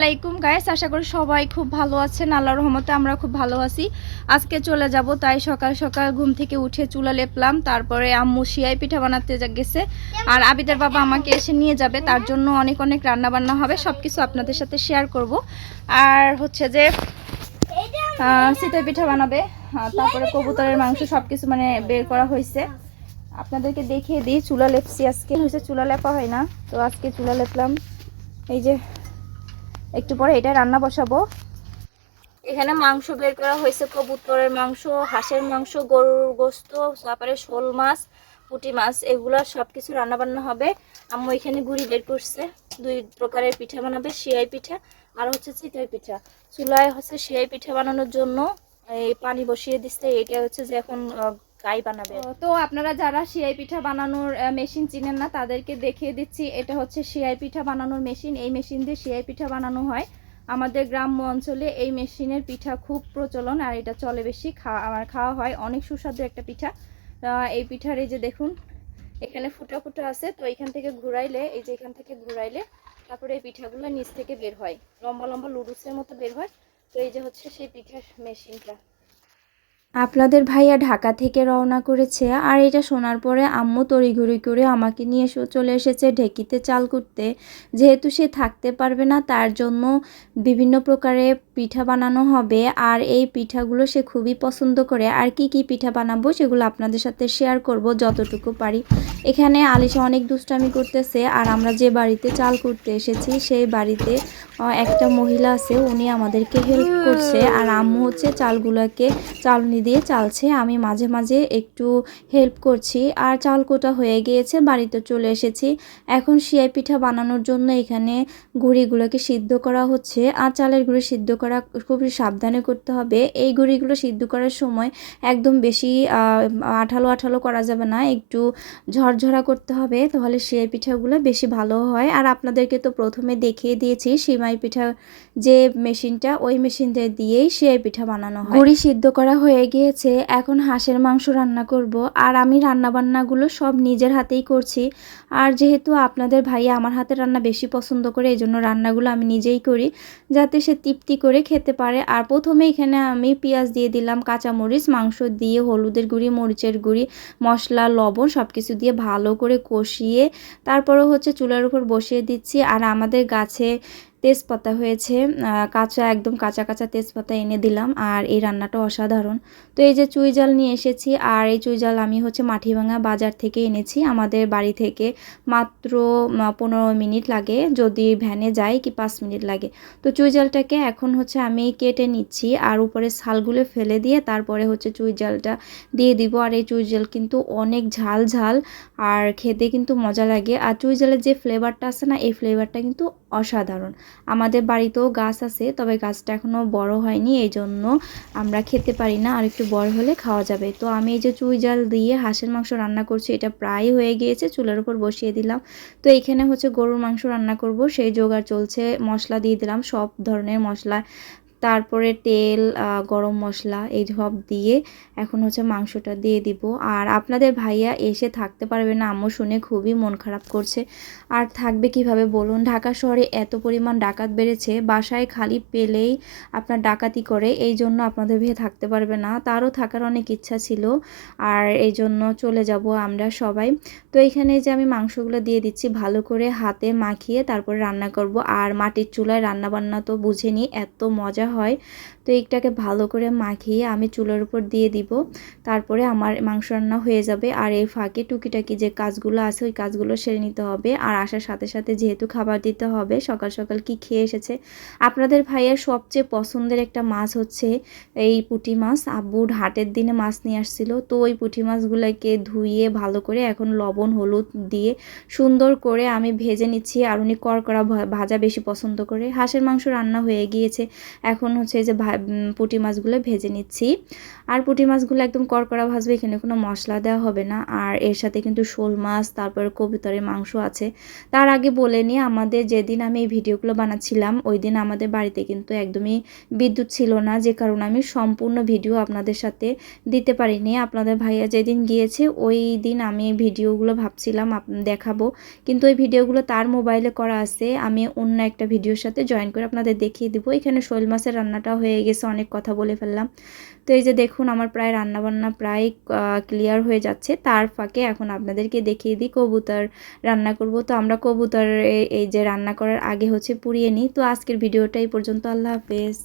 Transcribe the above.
আসসালামাইকুম গায়েস আশা করি সবাই খুব ভালো আছেন। আল্লাহ রহমতে আমরা খুব ভালো আছি। আজকে চলে যাব, তাই সকাল সকাল ঘুম থেকে উঠে চুলা লেপলাম। তারপরে আম্মু শিয়াই পিঠা বানাতে গেছে। আর আবিদের বাবা আমাকে এসে নিয়ে যাবে। তার জন্য অনেক অনেক রান্না বান্না হবে। সব কিছু আপনাদের সাথে শেয়ার করব। আর হচ্ছে যে চিতই পিঠা বানাবে। তারপরে কবুতরের মাংস সব কিছু মানে বের করা হয়েছে। আপনাদেরকে দেখিয়ে দিই। চুলা লেপছি আজকে। হয়েছে, চুলা লেপা হয় না। তো আজকে চুলা লেপলাম। এই যে একটু পরে এটা রান্না বসাবো। এখানে মাংস বের করা হয়েছে, কবুতরের মাংস, হাঁসের মাংস, গরুর গোস্ত, তারপরে শোল মাছ, পুঁটি মাছ, এগুলো সব কিছু রান্না বান্না হবে। আম্মু এখানে গুড়ি বের করছে, দুই প্রকারের পিঠা বানাবে শিয়াই পিঠা আর হচ্ছে চিতই পিঠা। চুলায় হচ্ছে শিয়াই পিঠা বানানোর জন্য এই পানি বসিয়ে দিচ্ছে, এটা হচ্ছে যে এখন গাই বানাবে। তো আপনারা যারা শিয়াই পিঠা বানানোর মেশিন চিনেন না, তাদেরকে দেখিয়ে দিচ্ছি, এটা হচ্ছে শিয়াই পিঠা বানানোর মেশিন। এই মেশিন দিয়ে শিয়াই পিঠা বানানো হয়। আমাদের গ্রাম্য অঞ্চলে এই মেশিনের পিঠা খুব প্রচলন, আর এটা চলে বেশি। খাওয়া আমার খাওয়া হয়, অনেক সুস্বাদু একটা পিঠা। এই পিঠার এই যে দেখুন, এখানে ফুটা ফুটা আছে, তো এখান থেকে ঘুরাইলে, এই যে এখান থেকে ঘুরাইলে, তারপরে এই পিঠাগুলো নিচ থেকে বের হয়। লম্বা লম্বা লুডুসের মতো বের হয়। তো এই যে হচ্ছে সেই পিঠার মেশিনটা। আপনাদের ভাইয়া ঢাকা থেকে রওনা করেছে, আর এটা শোনার পরে আম্মু তড়িঘড়ি করে আমাকে নিয়ে এসে চলে এসেছে ঢেকিতে চাল করতে যেহেতু সে থাকতে পারবে না, তার জন্য বিভিন্ন প্রকারের পিঠা বানানো হবে, আর এই পিঠাগুলো সে খুবই পছন্দ করে। আর কি কি পিঠা বানাবো সেগুলো আপনাদের সাথে শেয়ার করব যতটুকু পারি। এখানে আলিশা অনেক দুষ্টামি করতেছে, আর আমরা যে বাড়িতে চাল করতে এসেছি, সেই বাড়িতে একটা মহিলা আছে, উনি আমাদেরকে হেল্প করছে। আর আম্মু হচ্ছে চালগুলোকে চালনি দিয়ে চালছে। আমি মাঝে মাঝে একটু হেল্প করছি। আর চাল কোটা হয়ে গিয়েছে, বাড়িতে চলে এসেছি। এখন শিয়াই পিঠা বানানোর জন্য এখানে গুঁড়িগুলোকে সিদ্ধ করা হচ্ছে। আর চালের গুঁড়ি সিদ্ধ করা খুবই সাবধানে করতে হবে। এই গুঁড়িগুলো সিদ্ধ করার সময় একদম বেশি আঠালো আঠালো করা যাবে না। একটু ঝরঝরা করতে হবে, তাহলে শিয়াই পিঠাগুলো বেশি ভালো হয়। আর আপনাদেরকে তো প্রথমে দেখিয়ে দিয়েছি, সিমাই পিঠা যে মেশিনটা, ওই মেশিনটা দিয়েই শিয়াই পিঠা বানানো হয়। গুড়ি সিদ্ধ করা হয়ে গিয়েছে, এখন হাঁসের মাংস রান্না করব। আর আমি রান্না বান্নাগুলো সব নিজের হাতেই করছি। আর যেহেতু আপনাদের ভাইয়া আমার হাতে রান্না বেশি পছন্দ করে এই জন্য রান্নাগুলো আমি নিজেই করি, যাতে সে তৃপ্তি করে খেতে পারে। আর প্রথমে এখানে আমি পেঁয়াজ দিয়ে দিলাম, কাঁচামরিচ, মাংস দিয়ে হলুদের গুঁড়ি, মরিচের গুঁড়ি, মশলা, লবণ সব কিছু দিয়ে ভালো করে কষিয়ে তারপরে হচ্ছে চুলার উপর বসিয়ে দিচ্ছি। আর আমাদের গাছে তেজপাতা হয়েছে। কাঁচা, একদম কাঁচা কাঁচা তেজপাতা এনে দিলাম। আর এই রান্নাটা অসাধারণ। তো এই যে চুই জাল নিয়ে এসেছি, আর এই চুই জাল আমি হচ্ছে মাটিভাঙা বাজার থেকে এনেছি। আমাদের বাড়ি থেকে মাত্র পনেরো মিনিট লাগে। যদি ভ্যানে যাই কি পাঁচ মিনিট লাগে। তো চুই জালটাকে এখন হচ্ছে আমি কেটে নিচ্ছি, আর উপরে ছালগুলো ফেলে দিয়ে তারপরে হচ্ছে চুই জালটা দিয়ে দিব। আর এই চুই জাল কিন্তু অনেক ঝাল ঝাল, আর খেতে কিন্তু মজা লাগে। আর চুই জালের যে ফ্লেভারটা আছে না, এই ফ্লেভারটা কিন্তু অসাধারণ। আমাদের বাড়িতেও গাছ আছে, তবে গাছটা এখনও বড় হয়নি এই জন্য আমরা খেতে পারি না, আর একটু বড় হলে খাওয়া যাবে। তো আমি এই যে চুই জাল দিয়ে হাঁসের মাংস রান্না করছি, এটা প্রায় হয়ে গিয়েছে, চুলের উপর বসিয়ে দিলাম। তো এখানে হচ্ছে গরুর মাংস রান্না করব, সেই জোগাড় চলছে, মশলা দিয়ে দিলাম, সব ধরনের মশলা তারপরে তেল গরম মশলা এই সব দিয়ে এখন হচ্ছে মাংসটা দিয়ে দিব। আর আপনাদের ভাইয়া এসে থাকতে পারবে না, আম্মু শুনে খুবই মন খারাপ করছে। আর থাকবে কীভাবে বলুন? ঢাকা শহরে এত পরিমাণ ডাকাত বেড়েছে, বাসায় খালি পেলেই আপনার ডাকাতি করে, এই জন্য আপনাদের ভেয়ে থাকতে পারবে না। তারও থাকার অনেক ইচ্ছা ছিল, আর এই জন্য চলে যাব আমরা সবাই। তো এখানে যে আমি মাংসগুলো দিয়ে দিচ্ছি, ভালো করে হাতে মাখিয়ে তারপরে রান্না করব। আর মাটির চুলায় রান্না বান্না তো বুঝেনি, এত মজা হয়। তো এইটাকে ভালো করে মাখিয়ে আমি চুলার উপর দিয়ে দিব। তারপরে আমার মাংস রান্না হয়ে যাবে। আর এই ফাঁকে টুকিটাকি যে কাজগুলো আছে, ওই কাজগুলো সেরে নিতে হবে। আর আসার সাথে সাথে যেহেতু খাবার দিতে হবে, সকাল সকাল কি খেয়ে এসেছে? আপনাদের ভাইয়ের সবচেয়ে পছন্দের একটা মাছ হচ্ছে এই পুঁটি মাছ। আব্বু হাটের দিনে মাছ নিয়ে আসছিল। তো ওই পুঁটি মাছগুলোকে ধুইয়ে ভালো করে এখন লবণ, হলুদ দিয়ে সুন্দর করে আমি ভেজে নিচ্ছি। আর উনি করকরা ভাজা বেশি পছন্দ করে। হাঁসের মাংস রান্না হয়ে গিয়েছে। এখন এখন হচ্ছে এই যে পুঁটি মাছগুলো ভেজে নিচ্ছি। আর পুঁটি মাছগুলো একদম করকরা ভাজবে, এখানে কোনো মশলা দেওয়া হবে না। আর এর সাথে কিন্তু শোল মাছ, তারপর কবুতরের মাংস আছে। তার আগে বলে নিই আমাদের যেদিন আমি এই ভিডিওগুলো বানাচ্ছিলাম, ওই দিন আমাদের বাড়িতে কিন্তু একদমই বিদ্যুৎ ছিল না, যে কারণে আমি সম্পূর্ণ ভিডিও আপনাদের সাথে দিতে পারিনি। আপনাদের ভাইয়া যেদিন গিয়েছে, ওই দিন আমি এই ভিডিওগুলো ভাবছিলাম দেখাবো। কিন্তু ওই ভিডিওগুলো তার মোবাইলে করা আছে, আমি অন্য একটা ভিডিওর সাথে জয়েন করে আপনাদের দেখিয়ে দেবো। এখানে শোল মাছের রান্নাটা হয়ে গেছে, অনেক কথা বলে ফেললাম। তো এই যে দেখুন, আমার প্রায় রান্না বান্না প্রায় ক্লিয়ার হয়ে যাচ্ছে। তার ফাঁকে এখন আপনাদেরকে দেখিয়ে দিই, কবুতর রান্না করব। তো আমরা কবুতর এই যে রান্না করার আগে হচ্ছে পুড়িয়ে নিই। তো আজকের ভিডিওটা এই পর্যন্ত। আল্লাহ হাফেজ।